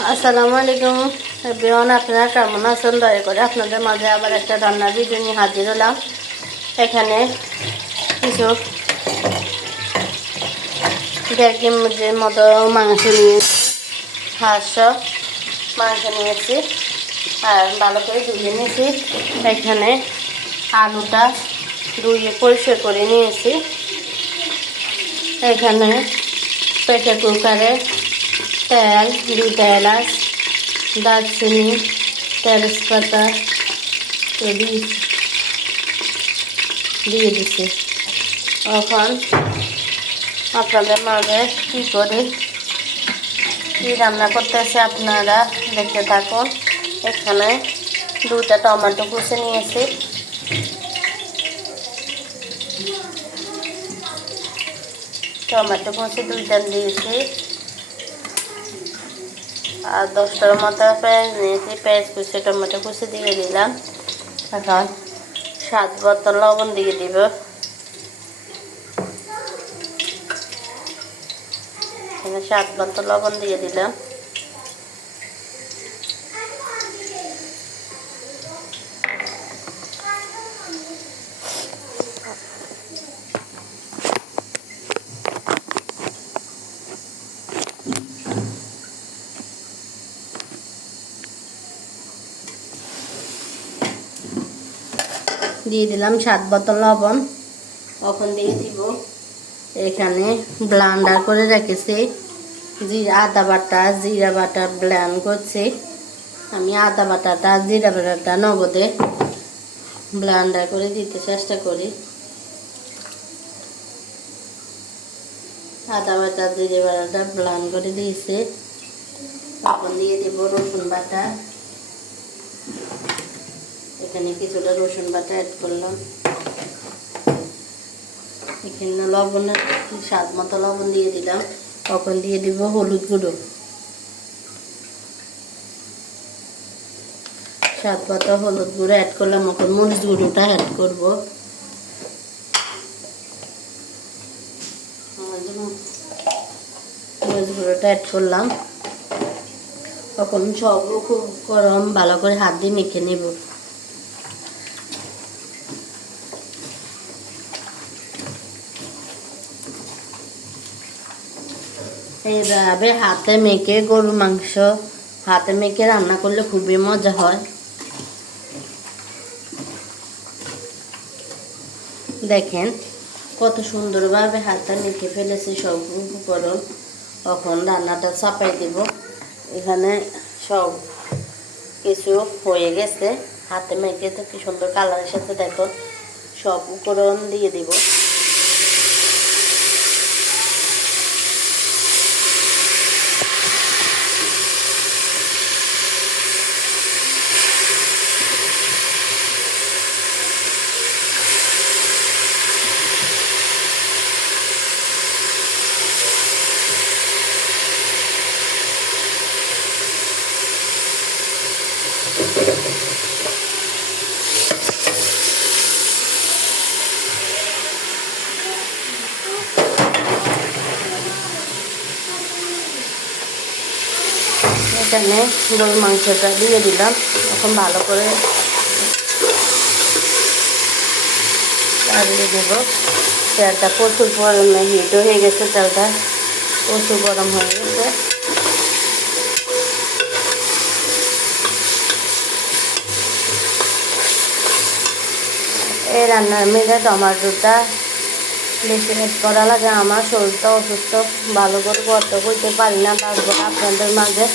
আসসালামু আলাইকুম এভরিওয়ান, আপনারা কেমন আছেন? দয়া করে আপনাদের মাঝে আবার একটা রান্নার ভিডিও নিয়ে হাজির হলাম। এখানে কিছু 1.5 কেজির মতো মাংস নিয়ে হাঁস মাংস নিয়েছি আর ভালো করে ধুয়ে নিয়েছি। এখানে আলুটা ধুয়ে পরিষ্কার করে নিয়েছি। এখানে প্রেসার কুকারে তেল, 2টা এলাচ, দারচিনি, তেজপাতা দিয়ে দিচ্ছি। এখন আপনাদের মাঝে কী করে কী রান্না করতেছে আপনারা দেখতে থাকুন। এখানে 2টা টমেটো কুচি নিয়েছি। টমেটো কুচি 2টা দিয়েছি আর 10টার মতো পেঁয়াজ নিয়েছি। পেঁয়াজ কুচি, টমেটো কুচি দিয়ে দিলাম। এখন স্বাদ মতো লবণ দিয়ে দিব। এখানে স্বাদ মতো লবণ দিয়ে দিলাম। দিয়ে দিলাম স্বাদ মতো লবণ। এখন দিয়ে দিব এখানে ব্লেন্ডার করে রেখেছি আদা বাটা, জিরা বাটা ব্লেন্ড করছি। আমি আদা বাটাটা, জিরা বাটাটা নগদে ব্লেন্ডার করে দিতে চেষ্টা করি। আদা বাটা, জিরা বাটাটা ব্লেন্ড করে দিয়েছি। এখন দিয়ে দেব রসুন বাটা। এখানে কিছুটা রসুন বাটা অ্যাড করলাম। এখানে লবণের স্বাদ মতো লবণ দিয়ে দিলাম। তখন দিয়ে দিব হলুদ গুঁড়ো, স্বাদ মতো হলুদ গুঁড়ো অ্যাড করলাম। এখন মরিচ গুঁড়োটা অ্যাড করব। মরিচ গুঁড়োটা অ্যাড করলাম। তখন সব খুব গরম, ভালো করে হাত দিয়ে মেখে নেব। এইভাবে হাতে মেখে গরুর মাংস হাতে মেখে রান্না করলে খুবই মজা হয়। দেখেন কত সুন্দরভাবে হাতে মেখে ফেলেছি সব উপকরণ। এখন রান্নাটা চাপাই দিব। এখানে সব কিছু হয়ে গেছে। হাতে মেখে তো কি সুন্দর কালারের সাথে দেখো সব উপকরণ দিয়ে দিব। এখানে গরুর মাংসটা দিয়ে দিলাম। এখন ভালো করে দিয়ে দেব। তেলটা প্রচুর পরিমাণে হিট হয়ে গেছে। তেলটা প্রচুর গরম হয়ে গেছে। এই রান্নার মেঝে টমাটোটা বেশি অ্যাড করা লাগে। আমার শরীরটা অসুস্থ, ভালো করে করতে করতে পারি না। তারপর আপনাদের মাঝে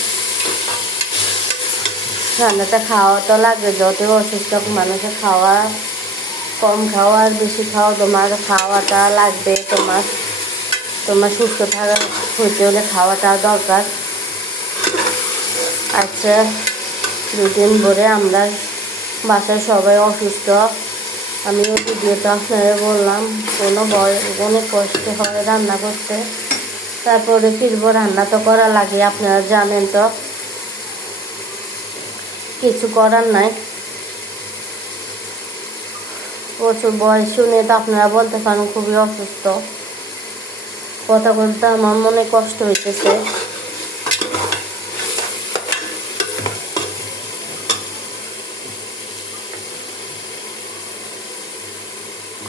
রান্নাটা খাওয়া তো লাগে। যত অসুস্থ মানুষের খাওয়া কম খাওয়া আর বেশি খাওয়া, তোমার খাওয়াটা লাগবে। তোমার সুস্থ থাকা হইতে হলে খাওয়াটা দরকার। আচ্ছা, 2 দিন ধরে আমরা বাসায় সবাই অসুস্থ। আমি ওই ভিডিওটা আপনারা বললাম অনেক কষ্ট হয় রান্না করতে। তারপরে ফিরবো, রান্না তো করা লাগে, আপনারা জানেন তো। কিছু করার নাই। প্রচুর বয়স শুনে তো আপনারা বলতে পারেন খুবই অসুস্থ। কথা বলতে আমার মনে কষ্ট হইতেছে।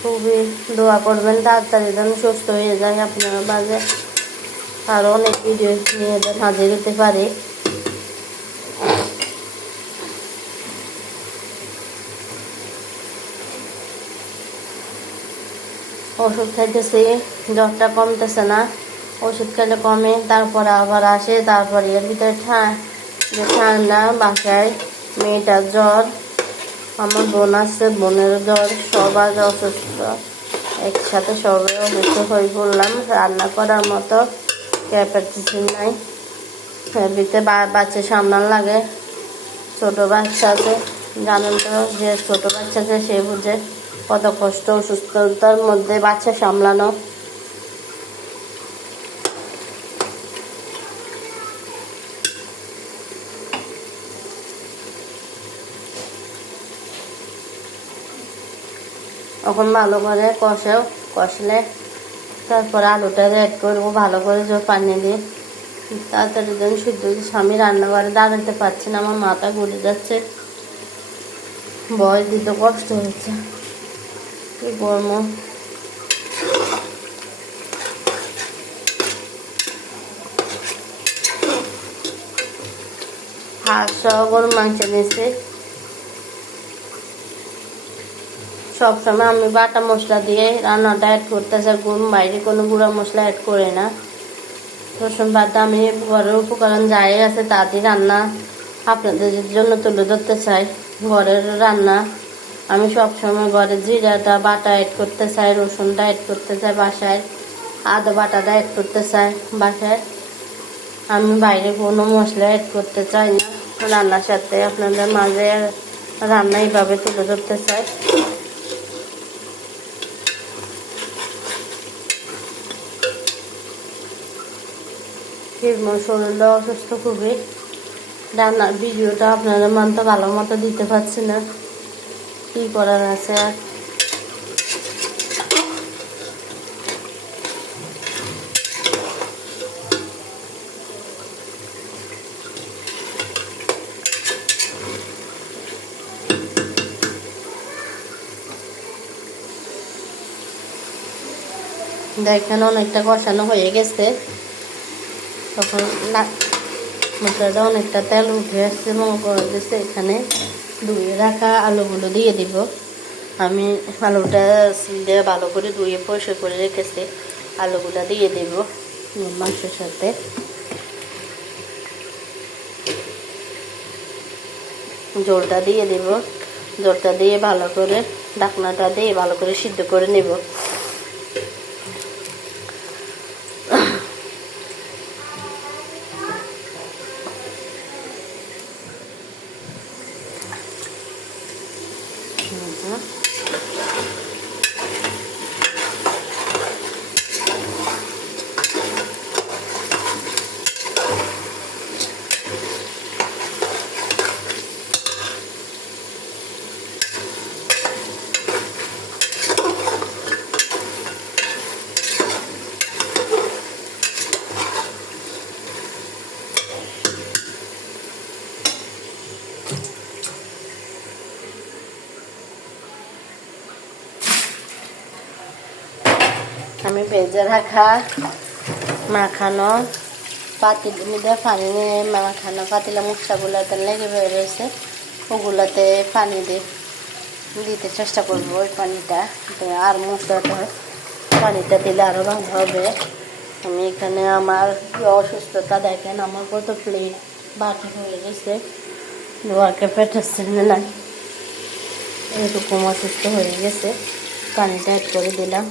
খুবই দোয়া করবেন, তাড়াতাড়ি যেন সুস্থ হয়ে যায়। আপনারা মাঝে আরও অনেক ভিডিও নিয়ে হাজির হতে পারে। ওষুধ খাইতেছি, জ্বরটা কমতেছে না। ওষুধ খেলে কমে, তারপরে আবার আসে। তারপরে এর ভিতরে ঠান্ডা, বাসায় মেয়েটার জ্বর, আমার বোন আছে, বোনের জ্বর, সবার অসুস্থ, একসাথে সবাই অসুস্থ হয়ে পড়লাম। রান্না করার মতো ক্যাপাসিটি নাই। এর ভিতরে বাচ্চা সামলান লাগে, ছোট বাচ্চা আছে, জানেন তো, যে ছোট বাচ্চা আছে সে বুঝে কত কষ্ট অসুস্থতার মধ্যে বাচ্চা সামলানো। এখন ভালো করে কষলে তারপরে আলুটা অ্যাড করবো ভালো করে, পানি দিয়ে তাড়াতাড়ি যেন সিদ্ধ। স্বামী রান্নাঘরে দাঁড়াতে পারছে না, আমার মাথা ঘুরে যাচ্ছে, বয়স দিতে কষ্ট হচ্ছে, কি করবো। হাঁস সহ গরুর মাংস নিয়েছি। সবসময় আমি বাটা মশলা দিয়ে রান্নাটা অ্যাড করতে চাই, বাইরে কোনো গুঁড়া মশলা অ্যাড করে না। রসুন বাটা আমি ঘরের উপকরণ যাই আছে তা দিয়ে রান্না আপনাদের জন্য তুলে ধরতে চাই। ঘরের রান্না আমি সবসময় ঘরে জিরাটা বাটা অ্যাড করতে চাই, রসুনটা অ্যাড করতে চাই বাসায়, আদা বাটাটা অ্যাড করতে চাই বাসায়। আমি বাইরে কোনো মশলা অ্যাড করতে চাই না রান্নার সাথে। আপনাদের মাঝে রান্না এইভাবে তুলে ধরতে চাই। শরীরটা অসুস্থ খুবই, রান্নার ভিডিওটা আপনাদের মানতে ভালো মতো দিতে পারছি না, কি করার আছে আর। দেখেন অনেকটা কষানো হয়ে গেছে, তখন মশলাটা অনেকটা তেল উঠে আসছে, মনে করে দিচ্ছে। এখানে ধুয়ে রাখা আলুগুলো দিয়ে দিব। আমি আলুটা দিয়ে ভালো করে ধুয়ে পরিষ্কার করে রেখেছি, আলুগুলো দিয়ে দেব মাংসের সাথে। জলটা দিয়ে দেব, জলটা দিয়ে ভালো করে ঢাকনাটা দিয়ে ভালো করে সিদ্ধ করে নেব। আমি ভেজে রাখা মাখানো পাতিলের মধ্যে পানি নিয়ে মাখানো পাতিলা মুখটাগুলোতে লেগে বেরোয়েছে, ওগুলাতে পানি দিতে চেষ্টা করবো। ওই পানিটা আর মশলাটা পানিটা দিলে আরও ভালো হবে। আমি এখানে আমার অসুস্থতা দেখেন, আমার কত প্লেট বাকি হয়ে গেছে, ধোয়াকে পেটাচ্ছে না, এরকম অসুস্থ হয়ে গেছে। পানিটা অ্যাড করে দিলাম।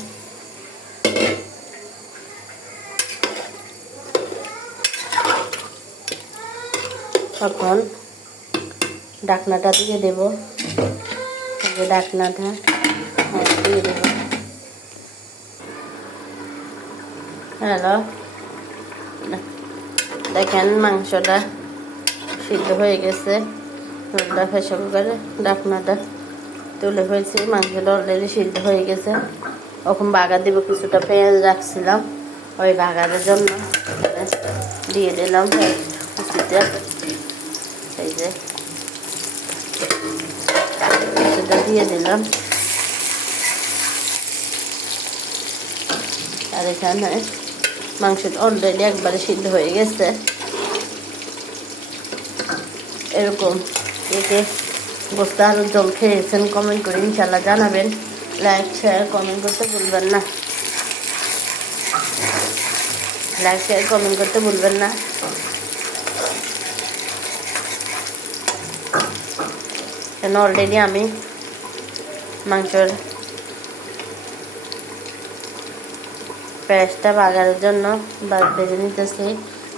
এখন ঢাকনাটা দিয়ে দেব, ঢাকনাটা দিয়ে দেব। হ্যালো, দেখেন মাংসটা সিদ্ধ হয়ে গেছে। প্রেসার কুকারে ঢাকনাটা তুলে হয়েছে, মাংসটা অলরেডি সিদ্ধ হয়ে গেছে। এখন বাগার দিব, কিছুটা পেঁয়াজ রাখছিলাম ওই বাগারের জন্য দিয়ে দিলাম। এই যে সেটা দিয়ে দিলাম। আর এখানে মাংস অলরেডি একবারে সিদ্ধ হয়ে গেছে। এরকম একে গোস্ত আলুর ঝোল খেয়েছেন কমেন্ট করে ইনশাল্লাহ জানাবেন। লাইক শেয়ার কমেন্ট করতে ভুলবেন না। লাইক শেয়ার কমেন্ট করতে ভুলবেন না। কেন অলরেডি আমি মাংসর পেঁয়াজটা বাগারের জন্য ভেজে নিতেছি।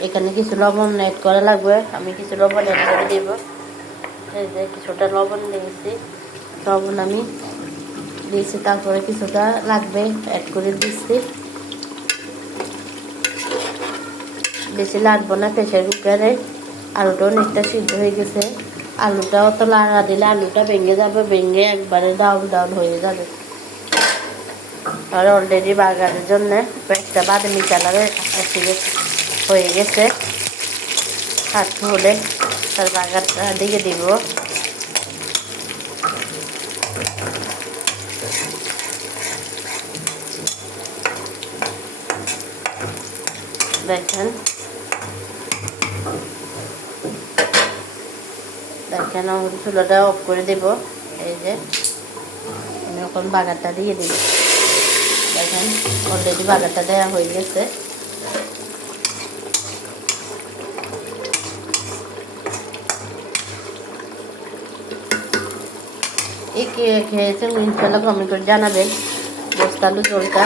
এখানে কিছু লবণ অ্যাড করা লাগবে, আমি কিছু লবণ অ্যাড করে দিব। এই যে কিছুটা লবণ দিয়েছি, লবণ আমি দিয়েছি, তারপরে কিছুটা লাগবে অ্যাড করে দিচ্ছি। বেশি লাগবে না। প্রেসার কুকারে আলুটা অনেকটা সিদ্ধ হয়ে গেছে। আলুটা অত লাগা দিলে আলুটা ভেঙে যাবে, ভেঙে একবারে ডাউন ডাউন হয়ে যাবে। আর অলরেডি বার্গারের জন্য একটা বাদামি কালারে হয়ে গেছে। হাত হলে তার বার্গারটা দিয়ে দিব। দেখেন দেখেন আমি চুলাটা অফ করে দেব। এই যে আমি এখন বাগারটা দিয়ে দিব। দেখেন অলরেডি বাগারটা দেওয়া হয়ে গেছে। কে খেয়েছেন ইনশাল্লাহ কমেন্ট করে জানাবেন। গোস্ত আলু ঝোলটা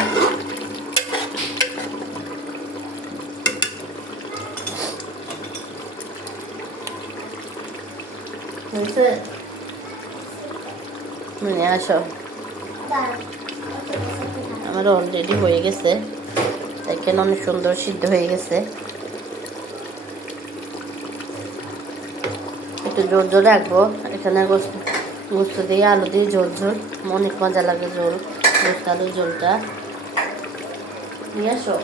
আসো, আমার অলরেডি হয়ে গেছে। দেখেন অনেক সুন্দর সিদ্ধ হয়ে গেছে। একটু জোর জোর রাখবো। এখানে গোস্ত দিয়ে আলু দিয়ে ঝোল ঝোল অনেক মজা লাগে। ঝোল গোস্ত আলুর ঝোলটা নিয়ে আসো।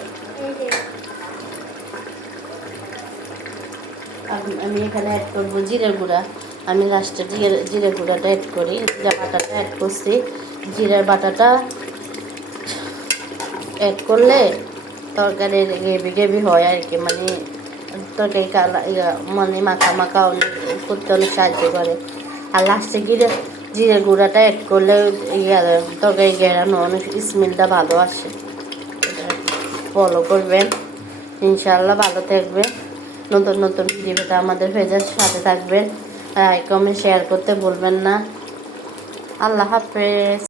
আমি এখানে অ্যাড করবো জিরের গুঁড়া। আমি লাস্টে জিরে গুঁড়াটা অ্যাড করি। জিরা বাটাটা অ্যাড করছি। জিরার বাটাটা অ্যাড করলে তরকারির গ্রেভি গ্রেভি হয় আর কি, মানে তরকারি মানে মাখা মাখা করতে অনেক সাহায্য করে। আর লাস্টে জিরের গুঁড়াটা অ্যাড করলে তরকারি গেরানো অনেক স্মেলটা ভালো আসে। ফলো করবেন ইনশাল্লাহ, ভালো থাকবে। নতুন নতুন ভিডিওটা আমাদের পেজের সাথে থাকবেন। লাইক কমেন্ট শেয়ার করতে ভুলবেন না। আল্লাহ হাফেজ।